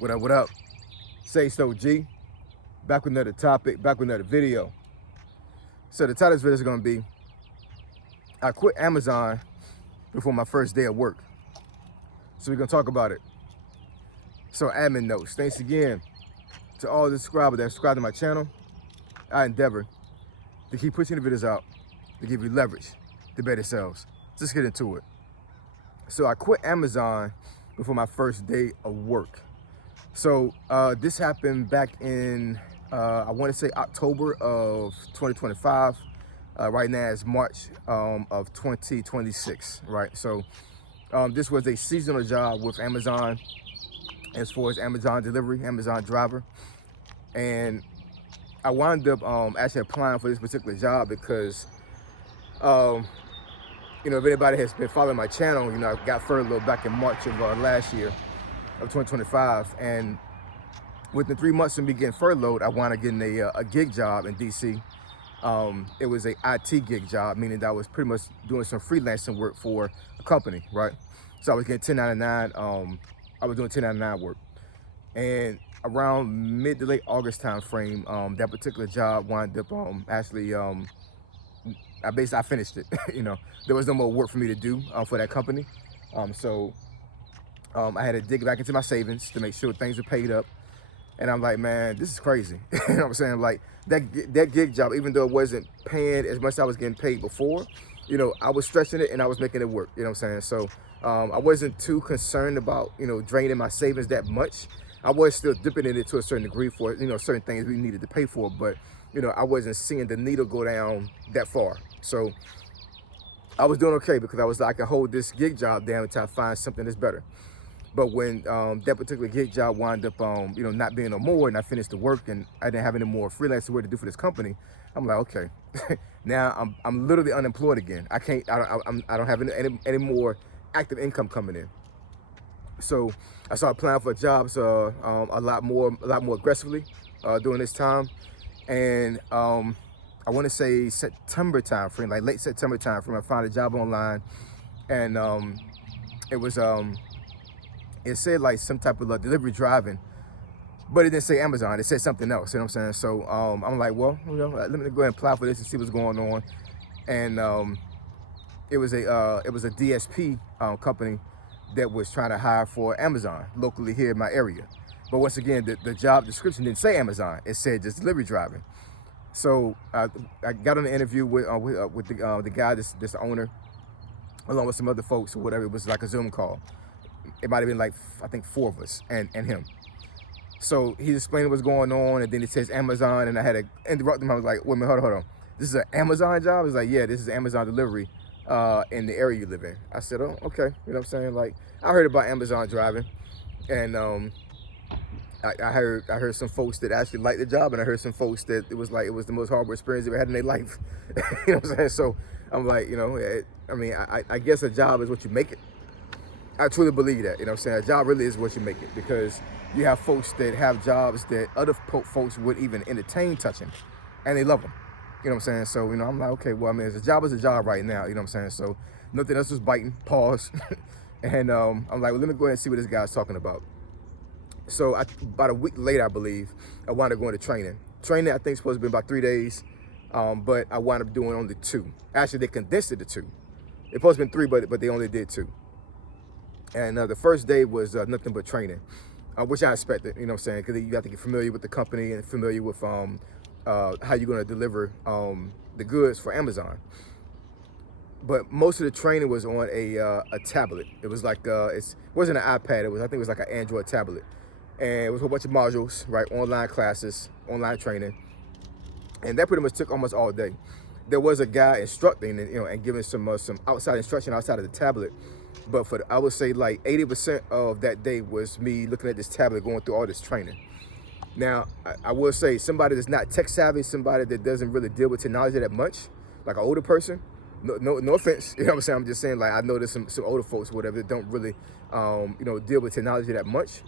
What up, what up? Say so G. Back with another topic, back with another video. So the title of this video is gonna be, I quit Amazon before my first day of work. So we're gonna talk about it. So admin notes, thanks again to all the subscribers that subscribe to my channel. I endeavor to keep pushing the videos out to give you leverage to better sales. Let's get into it. So I quit Amazon before my first day of work. So this happened back in, I want to say October of 2025. Right now it's March of 2026, right? So this was a seasonal job with Amazon as far as Amazon delivery, Amazon driver. And I wound up actually applying for this particular job because, you know, if anybody has been following my channel, you know, I got furloughed back in March of last year of 2025, and within 3 months of me getting furloughed, I wound up getting a gig job in DC. It was a IT gig job, meaning that I was pretty much doing some freelancing work for a company, right? So I was getting 1099. I was doing 1099 work, and around mid to late August time frame, that particular job wound up actually I finished it. You know, there was no more work for me to do for that company. So I had to dig back into my savings to make sure things were paid up. And I'm like, man, this is crazy. You know what I'm saying? Like that gig job, even though it wasn't paying as much as I was getting paid before, you know, I was stretching it and I was making it work. You know what I'm saying? So I wasn't too concerned about, you know, draining my savings that much. I was still dipping in it to a certain degree for, you know, certain things we needed to pay for, but, you know, I wasn't seeing the needle go down that far. So I was doing okay because I was like, I can hold this gig job down until I find something that's better. But when that particular gig job wound up, you know, not being no more, and I finished the work, and I didn't have any more freelance work to do for this company, I'm like, okay, now I'm literally unemployed again. I don't have any more active income coming in. So I started applying for jobs a lot more aggressively during this time, and I want to say September time frame, like late September time frame. I found a job online, and it was it said like some type of delivery driving, but it didn't say Amazon. It said something else. You know what I'm saying? So I'm like, well, you know, let me go ahead and apply for this and see what's going on. And it was a DSP company that was trying to hire for Amazon locally here in my area. But once again, the job description didn't say Amazon. It said just delivery driving. So I got on the interview with the guy, this owner, along with some other folks or whatever. It was like a Zoom call. It might have been like, I think 4 of us and him. So he's explaining what's going on, and then it says Amazon, and I had to interrupt him. I was like, wait a minute, hold on. This is an Amazon job? He's like, yeah, this is Amazon delivery in the area you live in. I said, oh, okay. You know what I'm saying? Like, I heard about Amazon driving, and I heard some folks that actually liked the job, and I heard some folks that it was the most horrible experience they ever had in their life. You know what I'm saying? So I'm like, you know, I mean, I guess a job is what you make it. I truly believe that, you know what I'm saying? A job really is what you make it, because you have folks that have jobs that other folks would even entertain touching, and they love them. You know what I'm saying? So, you know, I'm like, okay, well, I mean, a job is a job right now, you know what I'm saying? So nothing else was biting, pause. And I'm like, well, let me go ahead and see what this guy's talking about. So about a week later, I believe, I wound up going to training. Training, I think, supposed to be about 3 days, but I wound up doing only 2. Actually, they condensed it to 2. It's supposed to be 3, but they only did 2. And the first day was nothing but training, which I expected, you know what I'm saying? Because you have to get familiar with the company and familiar with how you're going to deliver the goods for Amazon. But most of the training was on a tablet. It was like, it wasn't an iPad. I think it was like an Android tablet. And it was a whole bunch of modules, right? Online classes, online training. And that pretty much took almost all day. There was a guy instructing and, you know, and giving some outside instruction outside of the tablet. But I would say like 80% of that day was me looking at this tablet, going through all this training. Now, I will say, somebody that's not tech savvy, somebody that doesn't really deal with technology that much, like an older person, no offense, you know what I'm saying? I'm just saying, like, I know there's some older folks, whatever, that don't really, you know, deal with technology that much.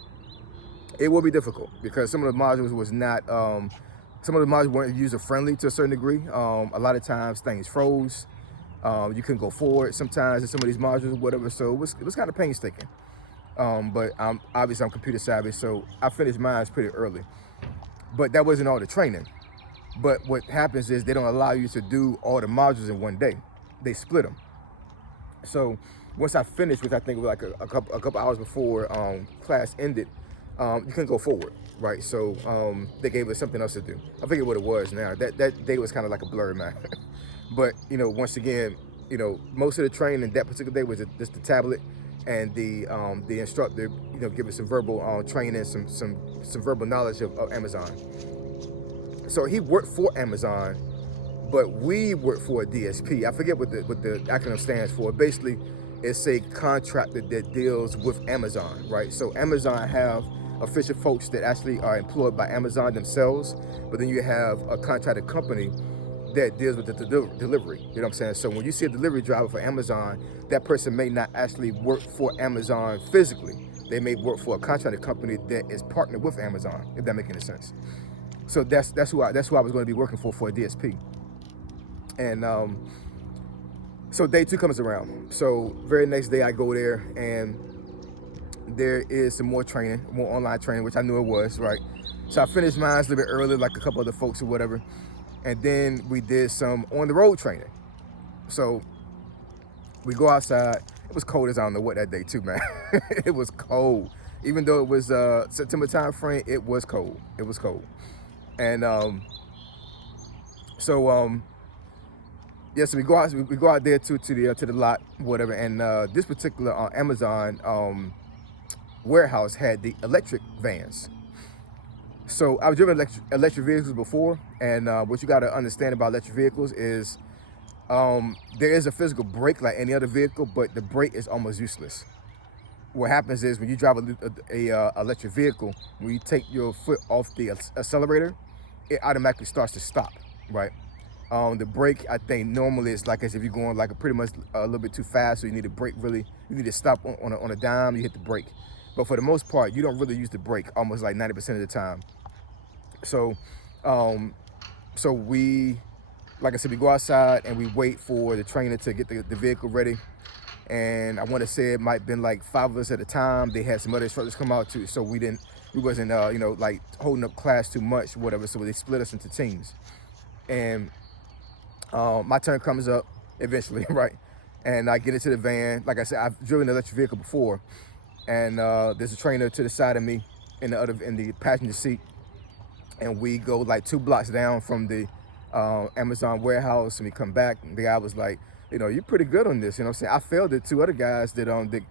It will be difficult because some of the modules was not, some of the modules weren't user friendly to a certain degree. A lot of times things froze. You couldn't go forward sometimes in some of these modules or whatever. So it was kind of painstaking. But obviously I'm computer savvy, so I finished mine pretty early. But that wasn't all the training. But what happens is they don't allow you to do all the modules in one day. They split them. So once I finished, which I think was like a couple hours before class ended, you couldn't go forward, right? So they gave us something else to do. I forget what it was now. That day was kind of like a blur, man. But once again, most of the training that particular day was just the tablet and the instructor, give us some verbal training, some verbal knowledge of Amazon. So he worked for Amazon, but we work for a DSP. I forget what the acronym stands for. Basically, it's a contractor that deals with Amazon, right? So Amazon have official folks that actually are employed by Amazon themselves, but then you have a contracted company that deals with the delivery. You know what I'm saying? So when you see a delivery driver for Amazon, that person may not actually work for Amazon physically. They may work for a contracted company that is partnered with Amazon, if that makes any sense. So that's who I was going to be working for a DSP. And so day 2 comes around. So very next day I go there, and there is some more training, more online training, which I knew it was, right? So I finished mine a little bit early, like a couple other folks or whatever. And then we did some on the road training. So we go outside. It was cold as I don't know what that day too, man. It was cold. Even though it was September time frame, it was cold. It was cold. And so we go out there to the lot, whatever. And this particular Amazon warehouse had the electric vans. So I've driven electric vehicles before, and what you got to understand about electric vehicles is there is a physical brake like any other vehicle, but the brake is almost useless. What happens is when you drive a electric vehicle, when you take your foot off the accelerator, it automatically starts to stop, right? The brake, I think normally it's like as if you're going like pretty much a little bit too fast, so you need to brake really. You need to stop on a dime. You hit the brake, but for the most part, you don't really use the brake almost like 90% of the time. So, so we, like I said, we go outside and we wait for the trainer to get the vehicle ready. And I want to say it might have been like 5 of us at a time. They had some other instructors come out too, so we wasn't like holding up class too much, whatever. So they split us into teams, and my turn comes up eventually, right? And I get into the van. Like I said, I've driven an electric vehicle before, and there's a trainer to the side of me in the passenger seat, and we go like 2 blocks down from the Amazon warehouse, and we come back, and the guy was like, you're pretty good on this. You know what I'm saying? I failed the 2 other guys that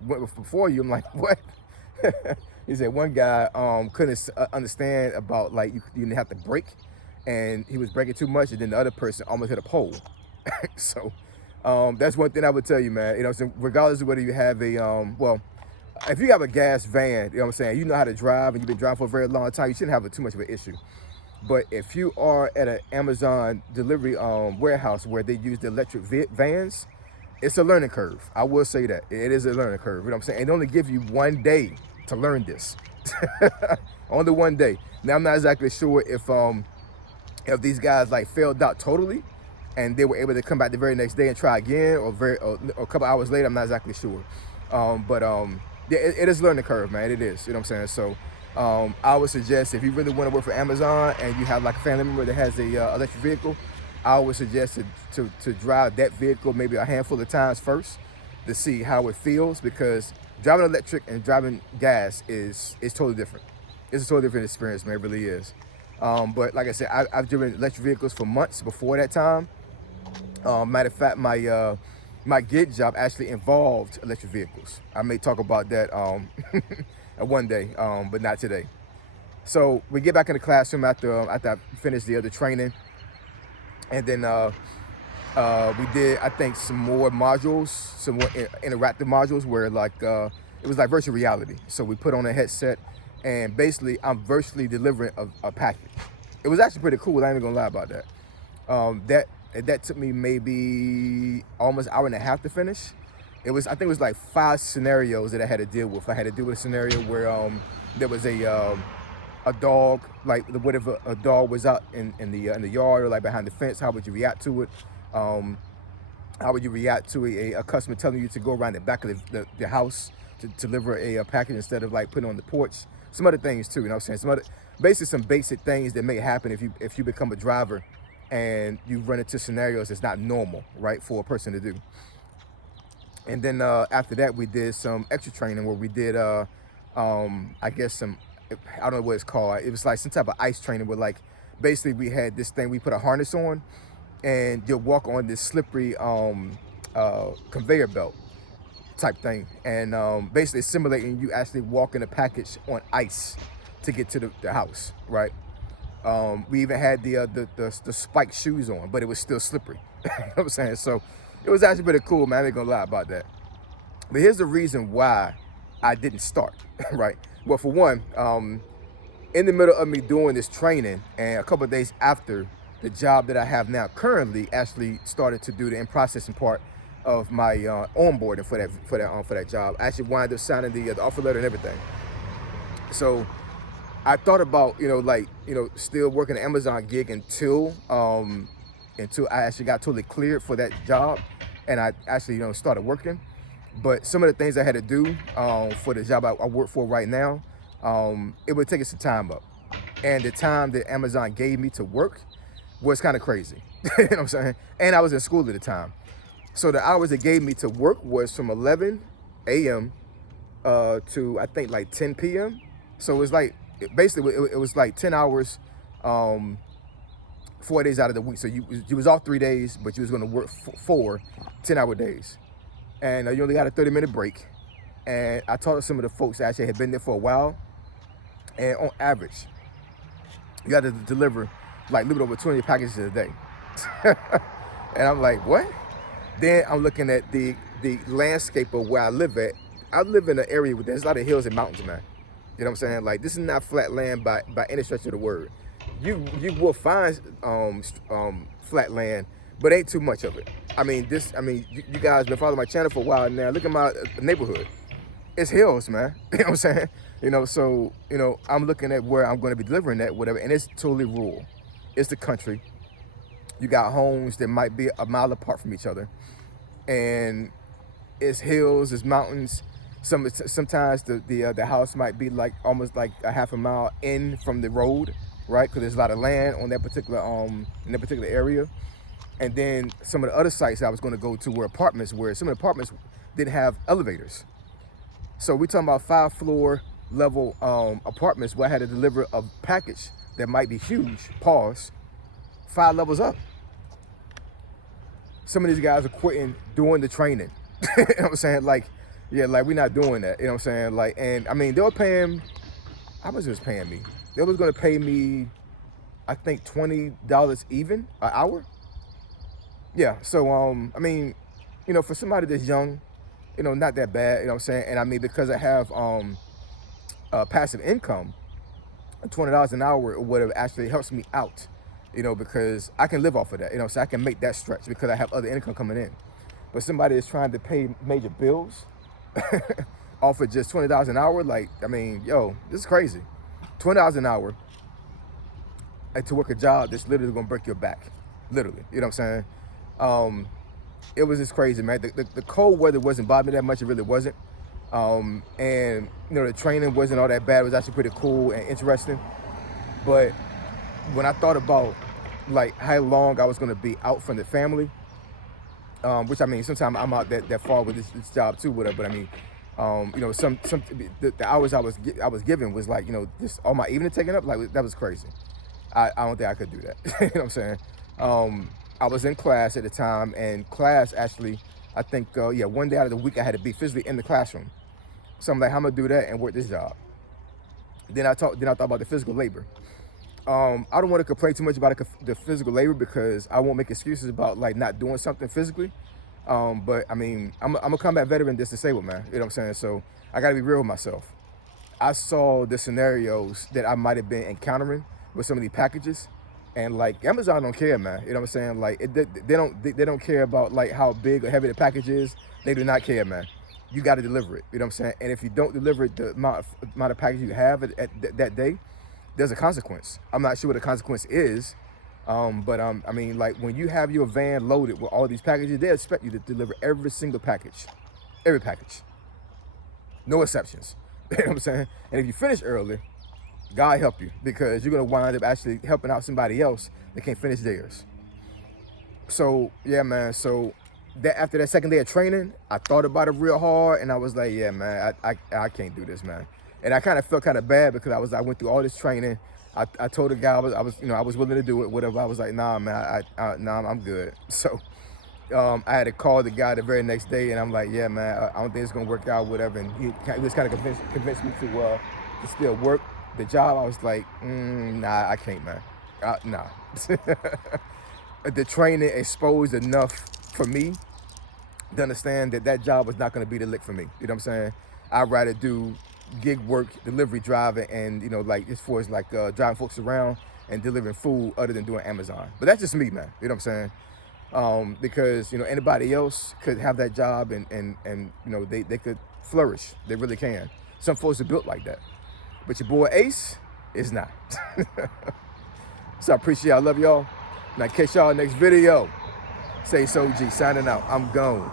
went before you. I'm like, what? He said one guy couldn't understand about like you didn't have to brake, and he was braking too much, and then the other person almost hit a pole. So that's one thing I would tell you, man. You know what I'm saying? Regardless of whether you have if you have a gas van, you know what I'm saying, you know how to drive and you've been driving for a very long time, you shouldn't have too much of an issue. But if you are at an Amazon delivery warehouse where they use the electric vans, it's a learning curve. I will say that. It is a learning curve. You know what I'm saying? And they only give you 1 day to learn this. Only 1 day. Now, I'm not exactly sure if these guys like failed out totally and they were able to come back the very next day and try again, or a couple hours later. I'm not exactly sure. Yeah, it is a learning curve, man. It is. You know what I'm saying? So I would suggest if you really want to work for Amazon and you have like a family member that has a electric vehicle, I would suggest to drive that vehicle maybe a handful of times first to see how it feels, because driving electric and driving gas is totally different. It's a totally different experience, man. It really is. But like I said, I've driven electric vehicles for months before that time. Matter of fact, my gig job actually involved electric vehicles. I may talk about that one day, but not today. So we get back in the classroom after I finished the other training, and then we did, I think, some more modules, some more interactive modules where it was like virtual reality. So we put on a headset, and basically I'm virtually delivering a package. It was actually pretty cool. I ain't even gonna lie about that. That took me maybe almost an hour and a half to finish. I think it was like 5 scenarios that I had to deal with. I had to deal with a scenario where there was a dog, like what if a dog was out in the yard or like behind the fence? How would you react to it? How would you react to a customer telling you to go around the back of the house to deliver a package instead of like putting it on the porch. Some other things too, you know what I'm saying? Basically some basic things that may happen if you become a driver and you run into scenarios that's not normal, right, for a person to do. And then after that, we did some extra training where we did, I guess I don't know what it's called. It was like some type of ice training where like, basically we had this thing, we put a harness on and you'll walk on this slippery conveyor belt type thing. And basically simulating you actually walking a package on ice to get to the house, right? We even had the spiked shoes on, but it was still slippery. You know what I'm saying? So it was actually pretty cool, man. I ain't gonna lie about that. But here's the reason why I didn't start, right? Well, for one, in the middle of me doing this training and a couple of days after, the job that I have now currently actually started to do the in-processing part of my onboarding for that job. I actually wound up signing the offer letter and everything. So I thought about, still working an Amazon gig until I actually got totally cleared for that job, and I actually, started working. But some of the things I had to do for the job I work for right now, it would take us some time up. And the time that Amazon gave me to work was kind of crazy. You know what I'm saying? And I was in school at the time. So the hours it gave me to work was from 11 a.m. To I think like 10 p.m. So it was like, basically it was like 10 hours, 4 days out of the week. So you was off 3 days, but you was going to work 4 10-hour days. And you only got a 30-minute break. And I talked to some of the folks that actually had been there for a while. And on average, you got to deliver like a little bit over 20 packages a day. And I'm like, what? Then I'm looking at the landscape of where I live at. I live in an area where there's a lot of hills and mountains, man. You know what I'm saying? Like, this is not flat land by any stretch of the word. You will find flat land, but ain't too much of it. You guys been following my channel for a while now. Look at my neighborhood. It's hills, man. You know what I'm saying? So I'm looking at where I'm going to be delivering that, whatever, and it's totally rural. It's the country. You got homes that might be a mile apart from each other, and it's hills, it's mountains. Sometimes the house might be like almost like a half a mile in from the road, right? Because there's a lot of land on that particular in that particular area. And then some of the other sites I was going to go to were apartments, where some of the apartments didn't have elevators. So we're talking about 5-floor level apartments where I had to deliver a package that might be huge, 5 levels up. Some of these guys are quitting doing the training. You know what I'm saying? Like, yeah, like we're not doing that. You know what I'm saying? Like, and they were paying, how much was paying me? They was gonna pay me, I think $20 even an hour. Yeah, so for somebody that's young, not that bad, you know what I'm saying? And because I have passive income, $20 an hour or whatever actually helps me out, because I can live off of that, so I can make that stretch because I have other income coming in. But somebody is trying to pay major bills off of just $20 an hour, like, this is crazy. $20 an hour to work a job that's literally gonna break your back, literally, you know what I'm saying? It was just crazy, man. The cold weather wasn't bothering me that much, it really wasn't. And the training wasn't all that bad. It was actually pretty cool and interesting. But when I thought about like how long I was gonna be out from the family, which sometimes I'm out that far with this job too, whatever. But the hours I was given was like, just all my evening taken up. Like, that was crazy. I don't think I could do that. You know what I'm saying? I was in class at the time, and class actually, I think, one day out of the week I had to be physically in the classroom. So I'm like, how am I gonna do that and work this job? Then I thought about the physical labor. I don't want to complain too much about the physical labor because I won't make excuses about like not doing something physically. But I'm a combat veteran that's disabled, man. You know what I'm saying? So I gotta be real with myself. I saw the scenarios that I might have been encountering with some of these packages, and like Amazon don't care, man. You know what I'm saying? Like they don't care about like how big or heavy the package is. They do not care, man. You got to deliver it. You know what I'm saying? And if you don't deliver it, the amount of package you have at that day, there's a consequence. I'm not sure what the consequence is, but like when you have your van loaded with all these packages, they expect you to deliver every single package, every package. No exceptions. You know what I'm saying? And if you finish early, God help you, because you're gonna wind up actually helping out somebody else that can't finish theirs. So yeah, man. So that after that second day of training, I thought about it real hard, and I was like, yeah, man, I can't do this, man. And I kind of felt kind of bad because I went through all this training. I told the guy I was willing to do it, whatever. I was like, nah, man, nah, I'm good. So I had to call the guy the very next day, and I'm like, yeah, man, I don't think it's gonna work out, whatever. And he was kind of convinced me to still work the job. I was like, nah, I can't, man. Nah. The training exposed enough for me to understand that that job was not going to be the lick for me. You know what I'm saying? I'd rather do gig work, delivery driving, and like as far as like driving folks around and delivering food, other than doing Amazon. But that's just me, man. You know what I'm saying? Because anybody else could have that job, and they could flourish. They really can. Some folks are built like that, but your boy Ace is not. So I appreciate y'all. I love y'all. And I catch y'all next video. Say so G, signing out. I'm gone.